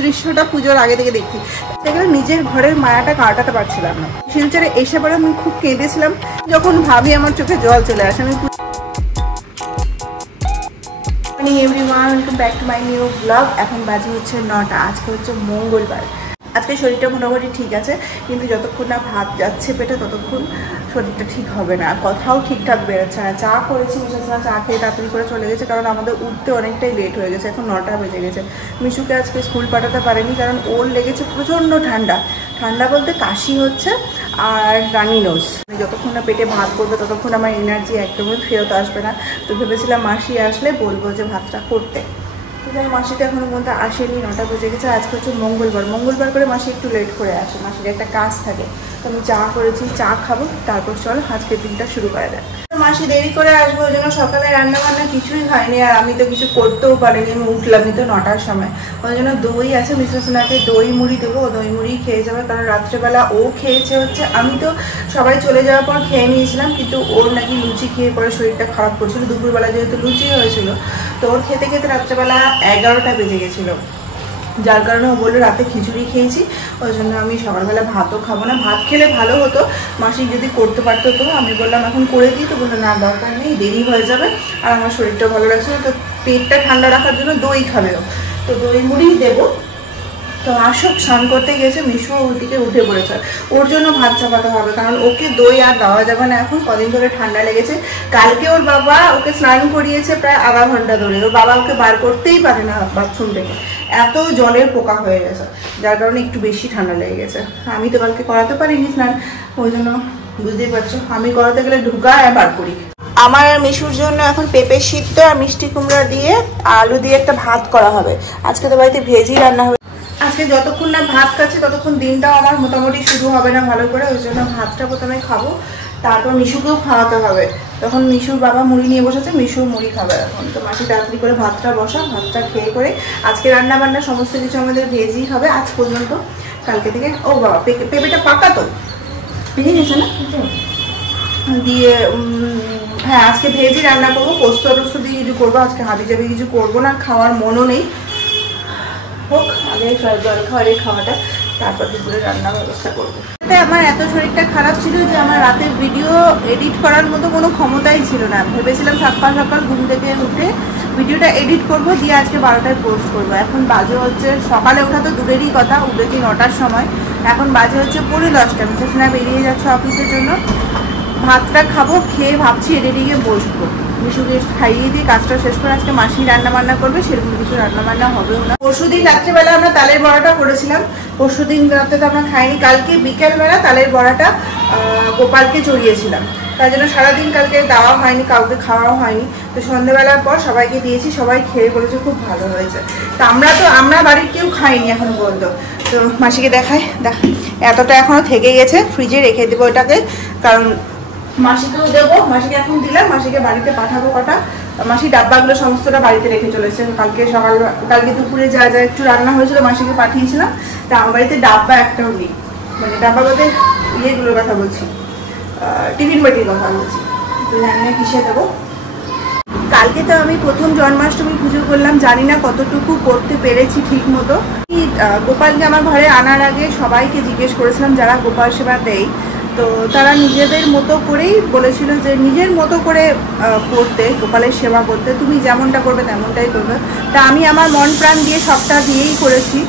দৃশ্যটা পুজোর আগে থেকে দেখছি, দেখলাম নিজের ঘরের মায়াটা কাটাতে পারছিলাম না। শিলচরে এসে পরে আমি খুব কেঁদেছিলাম, যখন ভাবি আমার চোখে জল চলে আসে। আমি everyone, welcome back to my new blog. এখন বাজে হচ্ছে 9টা, আজকে হচ্ছে মঙ্গলবার। আজকে শরীরটা মোটামুটি ঠিক আছে, কিন্তু যতক্ষণ না ভাত যাচ্ছে পেটে ততক্ষণ শরীরটা ঠিক হবে না। কথাও ঠিকঠাক বেরোচ্ছে না। চা করেছি, চা খেয়ে তাড়াতাড়ি করে চলে গেছে, কারণ আমাদের উঠতে অনেকটাই লেট হয়ে গেছে। এখন 9টা বেজে গেছে। মিশুকে আজকে স্কুল পাঠাতে পারেনি, কারণ ওর লেগেছে প্রচণ্ড ঠান্ডা। ঠান্ডা বলতে কাশি হচ্ছে আর রানি নোজ। যতক্ষণ না পেটে ভাত করবে ততক্ষণ আমার এনার্জি একদমই ফেরত আসবে না। তো ভেবেছিলাম মাসি আসলে বলবো যে ভাতটা করতে, কিন্তু মাসিটা এখনো পর্যন্ত আসেনি। 9টা বেজে গেছে। আজকে হচ্ছে মঙ্গলবার করে মাসি একটু লেট করে আসে, মাসির একটা কাজ থাকে। তো আমি চা করেছি, চা খাবো, তারপর চলো আজকের দিনটা শুরু করা যায়। মাসি দেরি করে আসবো, ওই জন্য সকালে রান্না বান্না কিছুই হয়নি, আর আমি তো কিছু করতেও পারিনি। আমি উঠলামই তো 9টার সময়। ওই জন্য দই আছে, মিসেস সোনাকে দই মুড়ি দেবো, ও দই মুড়ি খেয়ে যাবে, কারণ রাত্রেবেলা ও খেয়েছে হচ্ছে। আমি তো সবাই চলে যাওয়ার পর খেয়ে নিয়েছিলাম, কিন্তু ওর নাকি লুচি খেয়ে পরে শরীরটা খারাপ করছিল। দুপুরবেলা যেহেতু লুচি হয়েছিল, তো ওর খেতে খেতে রাত্রেবেলা 11টা বেজে গেছিলো, যার কারণে ও বললো রাতে খিচুড়ি খেয়েছি, ওই জন্য আমি সকালবেলা ভাতও খাবো না। ভাত খেলে ভালো হতো, মাসি যদি করতে পারতো। তো আমি বললাম এখন করে দিই, তো বললো না দরকার নেই, দেরি হয়ে যাবে, আর আমার শরীরটা ভালো লাগছে না। তো পেটটা ঠান্ডা রাখার জন্য দই খাবে, তো দই মুড়ি দেবো। তো আসুক, স্নান করতে গেছে, মিশু ওদিকে উঠে পড়েছে, ওর জন্য ভাত চাপাতে হবে, কারণ ওকে দই আর দেওয়া যাবে না এখন, কদিন ধরে ঠান্ডা লেগেছে। কালকে ওর বাবা ওকে স্নান করিয়েছে প্রায় আধা ঘন্টা ধরে, ওর বাবা ওকে বার করতেই পারে না বাথরুম থেকে, এত জলের পোকা হয়ে গেছে, যার কারণে একটু বেশি ঠান্ডা লেগে গেছে। আমি তো কালকে করাতে পারিনি স্নান, ওই জন্য বুঝতেই পারছো আমি করাতে গেলে ঢুকা আর বার করি। আমার আর মিশুর জন্য এখন পেঁপে সিদ্ধ আর মিষ্টি কুমড়া দিয়ে আলু দিয়ে একটা ভাত করা হবে। আজকে তো বাড়িতে ভেজই রান্না হবে। আজকে যতক্ষণ না ভাত খাচ্ছি ততক্ষণ দিনটাও আমার মোটামুটি শুরু হবে না ভালো করে, ওই জন্য ভাতটা প্রথমে খাবো, তারপর মিশুকেও খাওয়াতে হবে। তখন মিশুর বাবা মুড়ি নিয়ে বসেছে, মিশুর মুড়ি খাবে এখন। তো মাসি তাড়াতাড়ি করে ভাতটা বসা, ভাতটা খেয়ে করে আজকে রান্না বান্না সমস্ত কিছু আমাদের ভেজই হবে আজ পর্যন্ত। কালকে থেকে ও বাবা পেঁপেটা পাকা তো ভেজে গেছে না দিয়ে, হ্যাঁ আজকে ভেজই রান্না করবো, পোস্ত টোস্ত দিয়ে কিছু করবো। আজকে হাবি জাবি কিছু করবো না, খাওয়ার মনও নেই। হোক আগে জল খাওয়াটা, তারপর দুপুরে রান্নার ব্যবস্থা করবো। আমার এত শরীরটা খারাপ ছিল যে আমার রাতের ভিডিও এডিট করার মতো কোনো ক্ষমতাই ছিল না। ভেবেছিলাম সকাল ঘুম থেকে উঠে ভিডিওটা এডিট করবো, দিয়ে আজকে 12টায় পোস্ট করবো। এখন বাজে হচ্ছে, সকালে ওঠা তো দূরেরই কথা, উঠেছি 9টার সময়, এখন বাজে হচ্ছে 10:45। মিসেস সোনা বেরিয়ে যাচ্ছে অফিসের জন্য। ভাতটা খাবো, খেয়ে ভাবছি এডিটিংয়ে বসবো, মিশুকে খাইয়ে দিয়ে কাজটা শেষ করে আজকে মাসি রান্না বান্না করবে, সেরকম কিছু রান্না বান্না হবেও না। পরশুদিন রাত্রেবেলা আমরা তালের বড়াটা করেছিলাম, পরশুদিন রাতে তো আমরা খাইনি। কালকে বিকেলবেলা তালের বড়াটা গোপালকে চড়িয়েছিলাম, তার জন্য সারাদিন কালকে দেওয়া হয়নি, কাউকে খাওয়াও হয়নি। তো সন্ধ্যেবেলার পর সবাইকে দিয়েছি, সবাই খেয়ে বলেছে খুব ভালো হয়েছে। তো আমরা বাড়ির কেউ খাইনি এখন পর্যন্ত। তো মাসিকে দেখাই, এতটা এখনো থেকে গেছে, ফ্রিজে রেখে দেবো এটাকে, কারণ মাসিকেও দেবো। মাসিকে এখন দিলাম, মাসিকে বাড়িতে পাঠাবো কটা। মাসি ডাব্বাগুলো সমস্তটা বাড়িতে রেখে চলেছে। কালকে দুপুরে যা একটু রান্না হয়েছিল মাসিকে পাঠিয়েছিলাম। তা আমার বাড়িতে ডাব্বা একটাও নেই, মানে ডাব্বা বলতে ইয়েগুলোর কথা বলছি, টিফিন বাটির কথা বলছি। তো জানি না কিসে দেবো। কালকে তো আমি প্রথম জন্মাষ্টমী পুজো করলাম, জানি না কতটুকু করতে পেরেছি ঠিক মতো। গোপালকে আমার ঘরে আনার আগে সবাইকে জিজ্ঞেস করেছিলাম যারা গোপাল সেবা দেয়, তো তারা নিজেদের মতো করেই বলেছিল যে নিজের মতো করে করতে, গোপালের সেবা করতে, তুমি যেমনটা করবে তেমনটাই করবে। তা আমি আমার মন প্রাণ দিয়ে সবটা দিয়েই করেছি।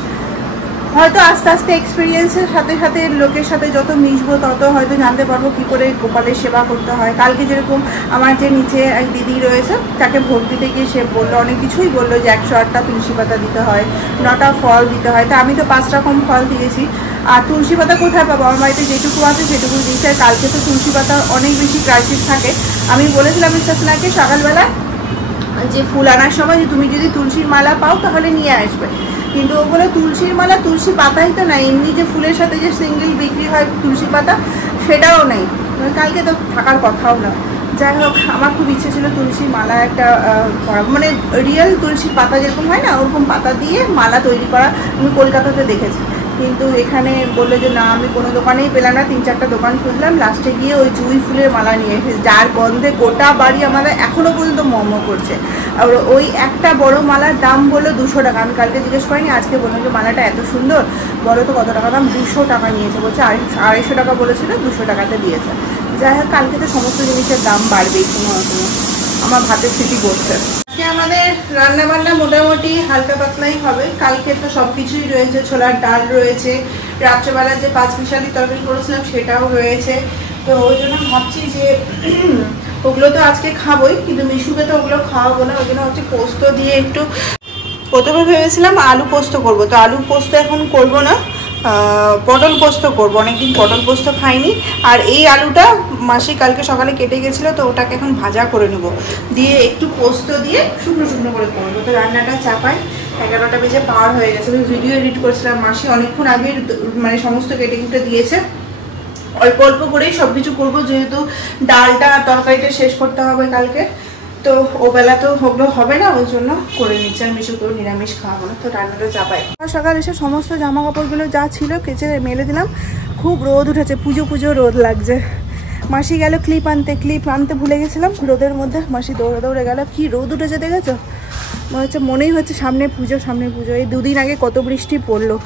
হয়তো আস্তে আস্তে এক্সপিরিয়েন্সের সাথে সাথে লোকের সাথে যত মিশবো তত হয়তো জানতে পারবো কী করে গোপালের সেবা করতে হয়। কালকে যেরকম আমার যে নিচে এক দিদি রয়েছে, তাকে ভোগ দিতে গিয়ে সে বললো, অনেক কিছুই বললো, যে 108টা তুলসী পাতা দিতে হয়, 9টা ফল দিতে হয়। তা আমি তো 5 রকম ফল দিয়েছি। আর তুলসী পাতা কোথায় পাবো, আমার বাড়িতে যেটুকু আছে সেটুকু দিয়েছি। আর কালকে তো তুলসী পাতার অনেক বেশি ক্রাইসিস থাকে। আমি বলেছিলাম মিস্টার সোনাকে সকালবেলা যে ফুল আনার সময় যে তুমি যদি তুলসীর মালা পাও তাহলে নিয়ে আসবে, কিন্তু ও বলে তুলসীর মালা, তুলসী পাতাই তো নাই, এমনি যে ফুলের সাথে যে সিঙ্গেল বিক্রি হয় তুলসী পাতা সেটাও নেই। কালকে তো থাকার কথাও না। যাই হোক, আমার খুব ইচ্ছে ছিল তুলসীর মালা একটা করা, মানে রিয়েল তুলসীর পাতা যেরকম হয় না ওরকম পাতা দিয়ে মালা তৈরি করা। আমি কলকাতাতে দেখেছি, কিন্তু এখানে বললো যে না, আমি কোনো দোকানেই পেলাম না, 3-4টা দোকান খুঁজলাম, লাস্টে গিয়ে ওই জুঁই ফুলের মালা নিয়ে এসেছে, যার গন্ধে গোটা বাড়ি আমাদের এখনও পর্যন্ত মম করছে। আর ওই একটা বড় মালার দাম বললো 200 টাকা। আমি কালকে জিজ্ঞেস করিনি, আজকে বললাম যে মালাটা এত সুন্দর, বলো তো কত টাকা দাম? 200 টাকা নিয়েছে। বলছে 250 টাকা বলেছিল, 200 টাকাতে দিয়েছে। যাই হোক, কালকে তো সমস্ত জিনিসের দাম বাড়বেই কোনো না কোনো। আমার ভাতের স্মৃতি করছে। আজকে আমাদের রান্না বান্না মোটামুটি হালকা পাতলাই হবে। কালকে তো সব কিছুই রয়েছে, ছোলার ডাল রয়েছে, রাত্রেবেলা যে 5 মিশালি তরকারি করেছিলাম সেটাও রয়েছে। তো ওই জন্য ভাবছি যে ওগুলো তো আজকে খাবোই, কিন্তু মিশুকে তো ওগুলো খাওয়াবো না। ওই জন্য হচ্ছে পোস্ত দিয়ে একটু, প্রথমে ভেবেছিলাম আলু পোস্ত করবো, তো আলু পোস্ত এখন করবো না, পটল পোস্ত করবো। অনেকদিন পটল পোস্ত খাইনি। আর এই আলুটা মাসি কালকে সকালে কেটে গেছিলো, তো ওটাকে এখন ভাজা করে নেবো, দিয়ে একটু পোস্ত দিয়ে শুকনো শুকনো করে করবো। তো রান্নাটা চাপাই, 11টা বেজে পার হয়ে গেছে। আমি ভিডিও এডিট করেছিলাম, মাসি অনেকক্ষণ আগে মানে সমস্ত কেটে কুটে দিয়েছে। অল্প অল্প করেই সব কিছু করবো, যেহেতু ডালটা তরকারিটা শেষ করতে হবে কালকে, তো ওবেলা তো ওগুলো হবে না, ওই জন্য করে নিচ্ছে। আর মিশুকেও নিরামিষ খাওয়াবো না, তো রান্নাটা চাপাই। সকাল এসে সমস্ত জামা কাপড়গুলো যা ছিল কেচে মেলে দিলাম। খুব রোদ উঠেছে, পুজো পুজো রোদ লাগছে। মাসি গেল ক্লিপ আনতে ভুলে গেছিলাম রোদের মধ্যে। মাসি দৌড়ে দৌড়ে গেল। কি রোদ উঠেছে দেখেছো? মনেই হচ্ছে সামনে পুজো। এই 2 দিন আগে কত বৃষ্টি পড়লো।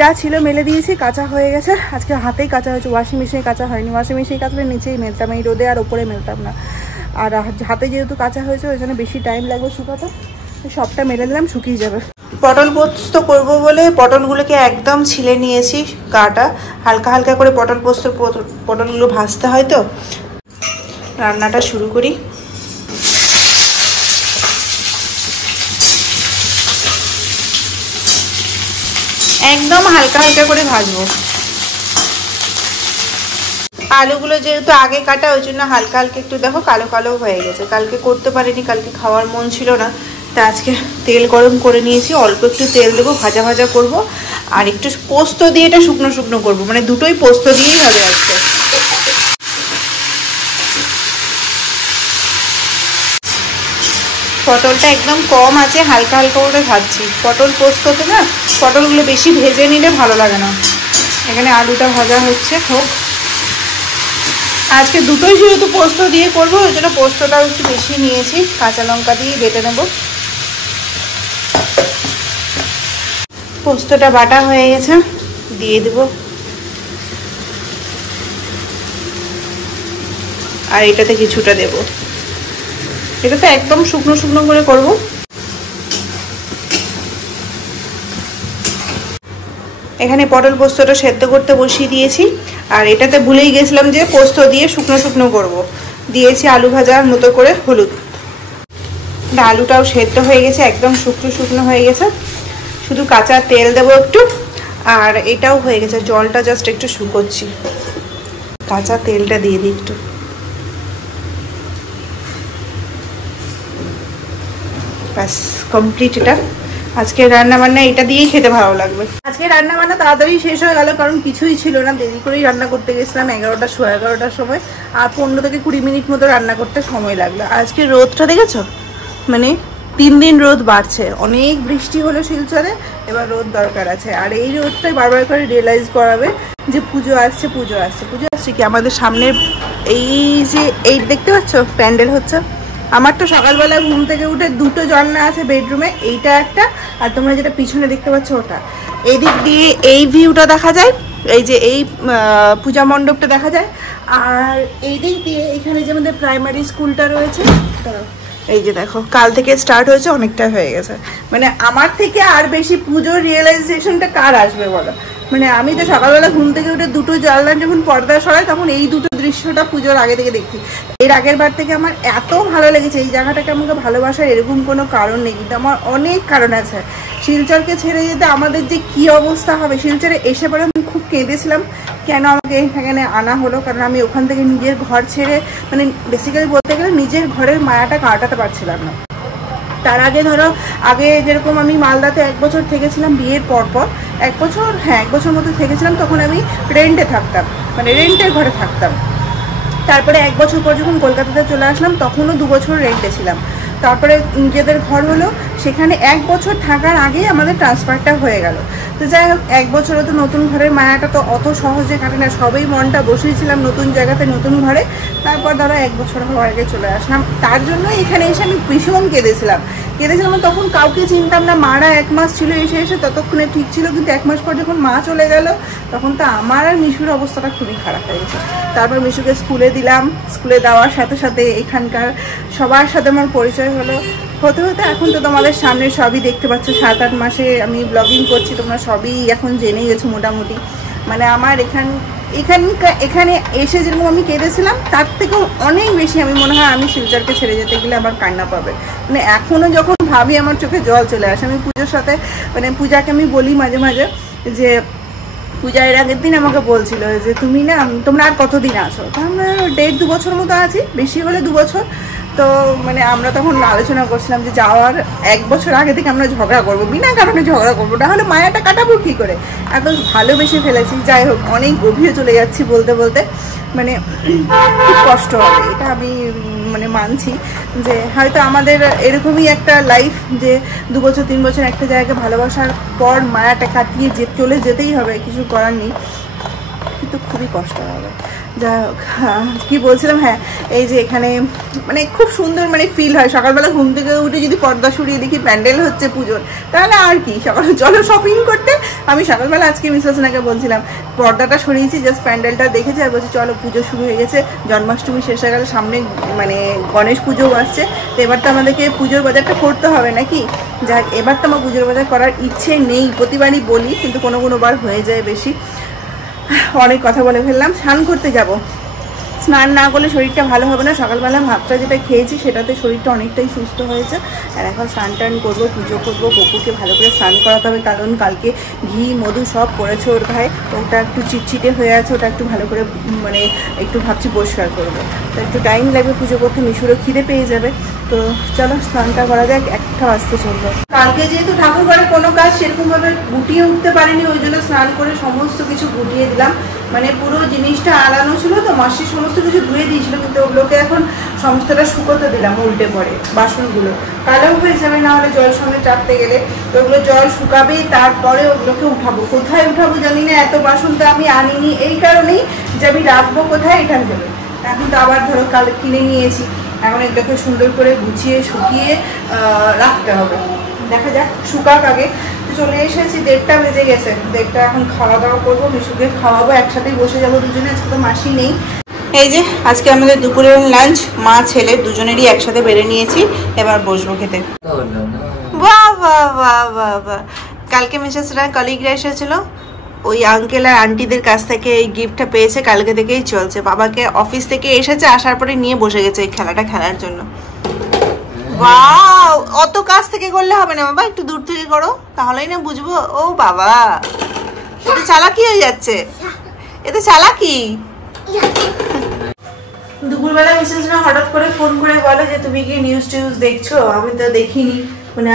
যা ছিল মেলে দিয়েছি, কাঁচা হয়ে গেছে। আজকে হাতেই কাঁচা হয়েছে, ওয়াশিং মেশিনে কাঁচা হয়নি। ওয়াশিং মেশিনে কাঁচলে নিচেই মেলতাম, এই রোদে আর ওপরে মেলতাম না। আর হাতে যেহেতু কাঁচা হয়েছে, ওই জন্য বেশি টাইম লাগবে শুকাতে। সবটা মেলে দিলাম, শুকিয়ে যাবে। পটল পোস্ত করবো বলে পটলগুলোকে একদম ছিলে নিয়েছি, গাটা হালকা হালকা করে। পটলগুলো ভাজতে হয়, তো রান্নাটা শুরু করি। একদম হালকা হালকা করে ভাজবো। আলুগুলো যেহেতু আগে কাটা, ওই জন্য হালকা হালকা একটু দেখো কালো কালো হয়ে গেছে। কালকে করতে পারিনি, কালকে খাওয়ার মন ছিল না, তা আজকে তেল গরম করে নিয়েছি। অল্প একটু তেল দেবো, ভাজা ভাজা করব। আর একটু পোস্ত দিয়ে এটা শুকনো শুকনো করবো, মানে দুটোই পোস্ত দিয়েই হবে আজকে। পটলটা একদম কম আছে, হালকা হালকা করে ভাজছি। পটল পোস্ততে না পটলগুলো বেশি ভেজে নিলে ভালো লাগে না। এখানে আলুটা ভাজা হচ্ছে, হোক। আজকে দুটোই যেহেতু পোস্ত দিয়ে করবো, ওই জন্য পোস্তটাও একটু বেশি নিয়েছি। কাঁচা লঙ্কা দিয়ে বেটে নেব। পোস্তটা বাটা হয়ে গেছে, দিয়ে দেব। আর এটাতে কিছুটা দেব। এটাতে একদম শুকনো শুকনো করে করব। এখানে পটল পোস্তটা সেদ্ধ করতে বসিয়ে দিয়েছি। আর এটাতে ভুলেই গেছিলাম যে পোস্ত দিয়ে শুকনো শুকনো করব। দিয়েছি আলু ভাজার মতো করে হলুদ। আলুটাও সেদ্ধ হয়ে গেছে, একদম শুকনো শুকনো হয়ে গেছে। শুধু কাঁচা তেল দেবো একটু। আর এটাও হয়ে গেছে, জলটা জাস্ট একটু শুকোচ্ছি। কাঁচা তেলটা দিয়ে দিই একটু। ব্যাস কমপ্লিট। এটা আজকে রান্না বান্না এটা দিয়েই খেতে ভালো লাগবে। আজকে রান্না বান্না তাড়াতাড়ি শেষ হয়ে গেল, কারণ কিছুই ছিল না। দেরি করেই রান্না করতে গেছিলাম 11টার সময়। আর 15 থেকে 20 মিনিট মতো রান্না করতে সময় লাগলো। আজকে রোদটা দেখেছো, মানে 3 দিন রোদ বাড়ছে। অনেক বৃষ্টি হলো শিলচরে, এবার রোদ দরকার আছে। আর এই রোদটাই বারবার করে রিয়েলাইজ করাবে যে পুজো আসছে। পুজো আসছে কি আমাদের সামনে। এই যে এই দেখতে পাচ্ছ প্যান্ডেল হচ্ছে। আমার তো সকালবেলা ঘুম থেকে উঠে 2টো জানলা আছে বেডরুমে, এইটা একটা, আর তোমরা যেটা পিছনে দেখতে পাচ্ছ ওটা। এদিক দিয়ে এই ভিউটা দেখা যায়, এই যে এই পূজা মণ্ডপটা দেখা যায়। আর এই দিক দিয়ে এখানে যে আমাদের প্রাইমারি স্কুলটা রয়েছে, এই যে দেখো কাল থেকে স্টার্ট হয়েছে, অনেকটা হয়ে গেছে। মানে আমার থেকে আর বেশি পুজোর রিয়েলাইজেশনটা কার আসবে বলো? মানে আমি তো সকালবেলা ঘুম থেকে উঠে 2টো জানলা যখন পর্দা সরাই, তখন এই 2টো দৃশ্যটা পুজোর আগে থেকে দেখি। এর আগের বার থেকে আমার এত ভালো লেগেছে। এই জায়গাটাকে আমাকে ভালোবাসার এরকম কোনো কারণ নেই, কিন্তু আমার অনেক কারণ আছে। শিলচরকে ছেড়ে যেতে আমাদের যে কি অবস্থা হবে। শিলচরে এসে পরে আমি খুব কেঁদেছিলাম, কেন আমাকে এখানে আনা হলো। কারণ আমি ওখান থেকে নিজের ঘর ছেড়ে, মানে বেসিক্যালি বলতে গেলে নিজের ঘরের মায়াটা কাটাতে পারছিলাম না। তার আগে ধরো, আগে যেরকম আমি মালদাতে 1 বছর থেকেছিলাম বিয়ের পর 1 বছর, হ্যাঁ 1 বছর মতো থেকেছিলাম। তখন আমি রেন্টে থাকতাম, মানে রেন্টের ঘরে থাকতাম। তারপরে 1 বছর পর যখন কলকাতাতে চলে আসলাম, তখনও 2 বছর রেন্টে ছিলাম। তারপরে নিজেদের ঘর হলো, সেখানে 1 বছর থাকার আগেই আমাদের ট্রান্সফারটা হয়ে গেল। তো যাই হোক, 1 বছরে তো নতুন ঘরের মায়াটা তো অত সহজে কাটে না, সবেই মনটা বসিয়েছিলাম নতুন জায়গাতে নতুন ঘরে। তারপর ধরো 1 বছর হওয়ার আগে চলে আসলাম। তার জন্য এখানে এসে আমি ভীষণ কেঁদেছিলাম। তখন কাউকে চিনতাম না, মারা 1 মাস ছিল এসে ততক্ষণে ঠিক ছিল, কিন্তু 1 মাস পর যখন মা চলে গেল তখন তো আমার আর মিশুর অবস্থাটা খুবই খারাপ হয়ে গেছে। তারপর মিশুকে স্কুলে দিলাম, স্কুলে দেওয়ার সাথে সাথে এখানকার সবার সাথে আমার পরিচয় হতে হতে এখন তো তোমাদের সামনে সবই দেখতে পাচ্ছ। 7-8 মাসে আমি ব্লগিং করছি, তোমরা সবই এখন জেনে গেছো মোটামুটি। মানে আমার এখানে এসে যেরকম আমি কেঁদেছিলাম তার থেকেও অনেক বেশি আমি মনে হয় আমি শিলচরকে ছেড়ে যেতে গেলে আমার কান্না পাবে। মানে এখনও যখন ভাবি আমার চোখে জল চলে আসে। আমি পুজোর সাথে পূজাকে আমি বলি মাঝে মাঝে যে পূজা এর আগের দিন আমাকে বলছিল যে তোমরা আর কতদিন আছো? তো আমরা 1.5-2 বছর মতো আছি, বেশি হলে 2 বছর। তো আমরা তখন আলোচনা করছিলাম যে যাওয়ার 1 বছর আগে থেকে আমরা ঝগড়া করবো, বিনা কারণে ঝগড়া করবো, তাহলে মায়াটা কাটাবো কী করে? এত ভালোবেসে ফেলেছি। যাই হোক, অনেক গভীরে চলে যাচ্ছি বলতে বলতে। খুব কষ্ট হবে, এটা আমি মানছি যে হয়তো আমাদের এরকমই একটা লাইফ, যে 2 বছর 3 বছর একটা জায়গায় ভালোবাসার পর মায়াটা কাটিয়ে চলে যেতেই হবে, কিছু করার নেই, কিন্তু খুবই কষ্ট হবে। যাই হোক, কী বলছিলাম, হ্যাঁ, এই যে এখানে খুব সুন্দর ফিল হয়। সকালবেলা ঘুম থেকে উঠে যদি পর্দা সরিয়ে দেখি প্যান্ডেল হচ্ছে পুজোর, তাহলে আর কি, সকালে চলো শপিং করতে। আমি সকালবেলা আজকে মিসেস নাকে বলছিলাম পর্দাটা সরিয়েছি, জাস্ট প্যান্ডেলটা দেখেছি আর বলছি চলো পুজো শুরু হয়ে গেছে, জন্মাষ্টমী শেষ হয়ে গেল, সামনে গণেশ পুজোও আসছে, তো এবার তো আমাদেরকে পুজোর বাজারটা করতে হবে নাকি। যাক, এবার তো আমার পুজোর বাজার করার ইচ্ছে নেই, প্রতিবারই বলি, কিন্তু কোনো বার হয়ে যায় বেশি। অনেক কথা বলে ফেললাম। স্নান করতে যাব, স্নান না করলে শরীরটা ভালো হবে না। সকালবেলা ভাতটা যেটা খেয়েছি সেটাতে শরীরটা অনেকটাই সুস্থ হয়েছে। আর এখন স্নান টান করবো, পুজো করবো, কুকুরকে ভালো করে স্নান করাতে হবে, কারণ কালকে ঘি মধু সব পড়েছে ওর গায়ে, ওটা একটু চিটচিটে হয়ে আছে, ওটা একটু ভালো করে একটু ভাবছি পরিষ্কার করবো। তো একটু টাইম লাগবে পুজো করতে, মিশুরও খিদে পেয়ে যাবে। তো চলো স্নানটা করা যাক, 1টা বাজতে চলবে। কালকে যেহেতু ঠাকুর ঘরে কোনো কাজ সেরকমভাবে গুটিয়ে উঠতে পারিনি, ওই জন্য স্নান করে সমস্ত কিছু গুটিয়ে দিলাম। পুরো জিনিসটা আড়ানো ছিল তো, মাসি সমস্ত কিছু ধুয়ে দিয়েছিল, কিন্তু ওগুলোকে এখন সমস্তটা শুকোতে দিলাম উল্টে পরে। বাসনগুলো কালো হয়ে যাবে না হলে জল সঙ্গে চাপতে গেলে, তো ওগুলো জল শুকাবে, তারপরে ওগুলোকে উঠাবো। কোথায় উঠাবো জানি না, এত বাসন তো আমি আনিনি এই কারণেই যে আমি রাখবো কোথায় এটা ভেবে। এখন তো আবার ধরো কাল কিনে নিয়েছি, এখন এগুলোকে সুন্দর করে গুছিয়ে শুকিয়ে রাখতে হবে। দেখা যাক, শুকাক আগে। চলে এসেছি, 1:30 বেজে গেছে, 1:30 এখন খাওয়া দাওয়া করবো, মিশুকে খাওয়াবো, একসাথেই বসে যাবো দুজনে। আজকে তো মাসি নেই। এই যে আজকে আমাদের দুপুরের লাঞ্চ মা ছেলে দুজনেরই একসাথে বেড়ে নিয়েছি, এবার বসবো খেতে। বাহ বাহ বাহ বাহ বাহ। কালকে মিসেসরা কলিগরা এসেছিল, ওই আঙ্কেল আর আন্টিদের কাছ থেকে এই গিফটটা পেয়েছে, কালকে থেকেই চলছে। বাবাকে অফিস থেকে এসেছে, আসার পরে নিয়ে বসে গেছে এই খেলাটা খেলার জন্য। ওয়াও, অত কাছ থেকে করলে হবে না বাবা, একটু দূর থেকে করো, তাহলেই না বুঝবো। ও বাবা, এতে চালাকি হয়ে যাচ্ছে, এতে চালাকি। দুপুরবেলা মিসেসরা হঠাৎ করে ফোন করে বলে যে তুমি কি নিউজ টিউজ দেখছো? আমি তো দেখিনি,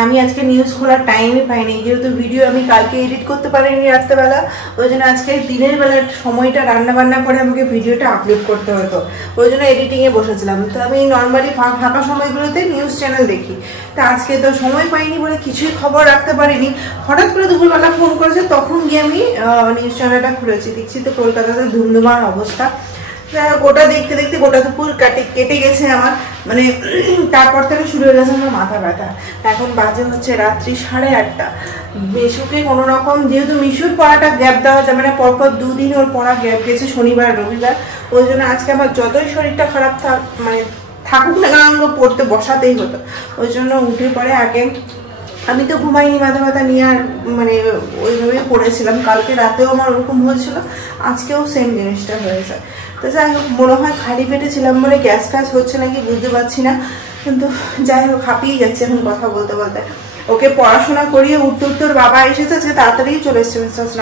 আমি আজকে নিউজ খোলার টাইমই পাইনি, যেহেতু ভিডিও আমি কালকে এডিট করতে পারিনি রাত্রেবেলা, ওই জন্য আজকে দিনের বেলার সময়টা রান্না বান্না করে আমাকে ভিডিওটা আপলোড করতে হতো, ওই জন্য এডিটিংয়ে বসেছিলাম। তো আমি নর্মালি ফাঁকা সময়গুলোতে নিউজ চ্যানেল দেখি, তা আজকে তো সময় পাইনি বলে কিছুই খবর রাখতে পারিনি। হঠাৎ করে দুপুরবেলা ফোন করেছে, তখন গিয়ে আমি নিউজ চ্যানেলটা খুলেছি, দেখছি তো কলকাতাতে ধুমধুমার অবস্থা। গোটা দেখতে দেখতে গোটা দুপুর কেটে গেছে আমার, তারপর থেকে শুরু হয়ে গেছে আমার মাথা ব্যথা। এখন বাজে হচ্ছে রাত্রি 8:30। মিশুকে কোনো রকম, যেহেতু মিশুর পড়াটা গ্যাপ দেওয়া যাবে না, পরপর 2 দিন ওর পড়া গ্যাপ গেছে, শনিবার রবিবার, ওই জন্য আজকে আমার যতই শরীরটা খারাপ থাকুক না কেন আমাকে পড়তে বসাতেই হতো। ওই জন্য উঠে পরে আগে আমি তো ঘুমাইনি, মাথা ব্যথা নিয়ে, আর ওইভাবেই পড়েছিলাম। কালকে রাতেও আমার ওরকম হয়েছিল, আজকেও সেম জিনিসটা হয়েছে। তো যাই হোক, মনে হয় খালি পেটে ছিলাম বলে গ্যাস ফ্যাস হচ্ছে নাকি বুঝতে পারছি না, কিন্তু যাই হোক হাঁপিয়ে যাচ্ছে এখন কথা বলতে বলতে। ওকে পড়াশোনা করিয়ে উঠতে ওর বাবা এসেছে, আজকে তাড়াতাড়ি চলে এসছে।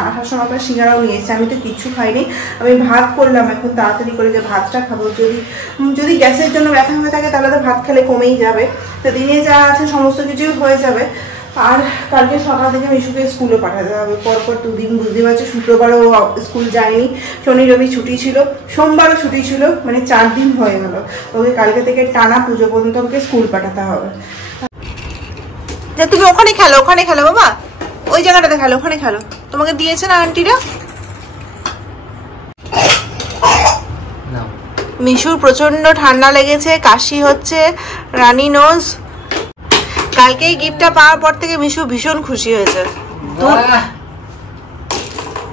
আসার সময় আপনার সিঙ্গারাও নিয়ে এসছে, আমি তো কিচ্ছু খাইনি। আমি ভাত করলাম এখন তাড়াতাড়ি করে, যে ভাতটা খাবো। যদি গ্যাসের জন্য ব্যথা হয়ে থাকে তাহলে তো ভাত খেলে কমেই যাবে, তো দিনে যা আছে সমস্ত কিছুই হয়ে যাবে। আর কালকে সকাল থেকে মিশুকে স্কুলে পাঠাতে হবে, পরপর 2 দিন, বুঝতে পারছি। শুক্রবারও স্কুল যায়নি, শনি রবি ছুটি ছিল, সোমবারও ছুটি ছিল, 4 দিন হয়ে গেল। ওকে কালকে থেকে টানা পুজো পর্যন্ত ওকে স্কুল পাঠাতে হবে। যে তুমি ওখানে খেলো, ওখানে খেলো বাবা, ওই জায়গাটাতে খেলো, ওখানে খেলো, তোমাকে দিয়েছে না আন্টিরা। মিশুর প্রচন্ড ঠান্ডা লেগেছে, কাশি হচ্ছে, রানী নোজ। কালকে এই গিফটটা পাওয়ার পর থেকে মিশু ভীষণ খুশি হয়েছে।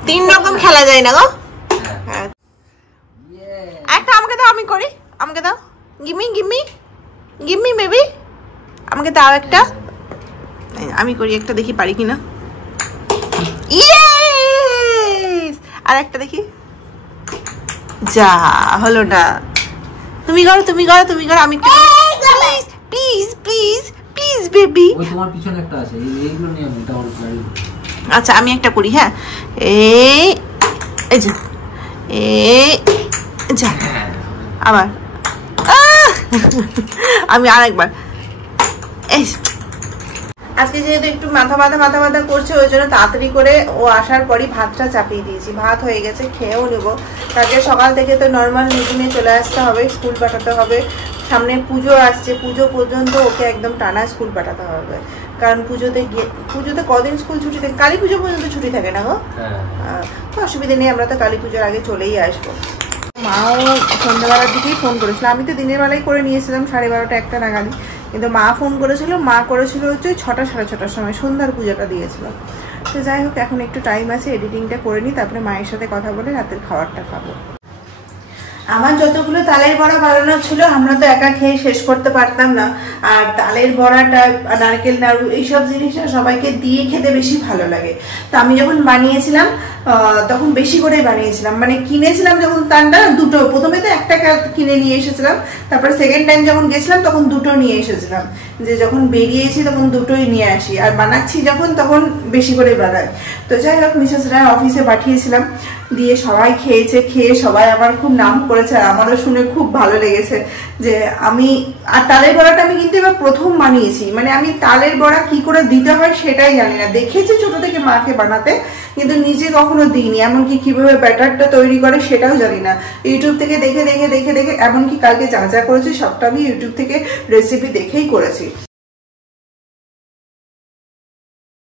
3 রকম খেলা যায় না গো। হ্যাঁ, একটা আমাকে দাও, আমি করি, আমাকে দাও, গিমি গিমি গিমি বেবি, আমাকে দাও একটা, আমি করি একটা, দেখি পারি কিনা। ইয়েস, আর একটা দেখি, যা হলো না। তুমি করো, তুমি করো, তুমি করো, আমি please please please please baby. ওই তোমার পিছনে একটা আছে, এইগুলো নিয়ে আমি এটা অল করি। আচ্ছা আমি একটা করি। হ্যাঁ, এই এই যে, এই যা, আবার আমি আরেকবার। এই আজকে যেহেতু একটু মাথা ব্যথা করছে, ওই জন্য তাড়াতাড়ি করে ও আসার পরই ভাতটা চাপিয়ে দিয়েছি। ভাত হয়ে গেছে, খেয়েও নেবো। তাকে সকাল থেকে তো নর্মাল রুটিনে চলে আসতে হবে, স্কুল পাঠাতে হবে। সামনে পুজো আসছে, পুজো পর্যন্ত ওকে একদম টানা স্কুল পাঠাতে হবে। কারণ পুজোতে কদিন স্কুল ছুটি থাকে, কালী পুজো পর্যন্ত ছুটি থাকে না গো। তো অসুবিধা নেই, আমরা তো কালী পুজোর আগে চলেই আসবো। মাও সন্ধ্যাবেলার দিকেই ফোন করেছিল, আমি তো দিনের বেলায় করে নিয়েছিলাম 12:30 1টা নাগাদই, কিন্তু মা ফোন করেছিল। মা করেছিল হচ্ছে 6টা 6:30টার সময়, সন্ধ্যার পুজোটা দিয়েছিল। তো যাই হোক, এখন একটু টাইম আছে, এডিটিংটা করে নিই, তারপরে মায়ের সাথে কথা বলে রাতের খাবারটা খাবো। আমার যতগুলো তালের বড়া বানানো ছিল, আমরা তো একা খেয়ে শেষ করতে পারতাম না। আর তালের বড়াটা, নারকেল নাড়ু, এইসব জিনিসটা সবাইকে দিয়ে খেতে বেশি ভালো লাগে। তো আমি যখন বানিয়েছিলাম তখন বেশি করে বানিয়েছিলাম, মানে কিনেছিলাম যখন তালটা দুটো, প্রথমে তো একটা কিনে নিয়ে এসেছিলাম, তারপরে সেকেন্ড টাইম যখন গেছিলাম তখন দুটো নিয়ে এসেছিলাম, যে যখন বেরিয়েছি তখন দুটোই নিয়ে আসি, আর বানাচ্ছি যখন তখন বেশি করে বানাই। তো যাই হোক, মিসেসরা অফিসে পাঠিয়েছিলাম, দিয়ে সবাই খেয়েছে, খেয়ে সবাই আমার খুব নাম করেছে, আর আমারও শুনে খুব ভালো লেগেছে যে আমি। আর তালের বড়াটা আমি কিন্তু এবার প্রথম বানিয়েছি, মানে আমি তালের বড়া কি করে দিতে হয় সেটাই জানি না। দেখেছি ছোট থেকে মাকে বানাতে, কিন্তু নিজে কখনো দিইনি, এমনকি কিভাবে ব্যাটারটা তৈরি করে সেটাও জানি না। ইউটিউব থেকে দেখে দেখে দেখে দেখে, এমনকি কালকে যা যা করেছি সবটা আমি ইউটিউব থেকে রেসিপি দেখেই করেছি।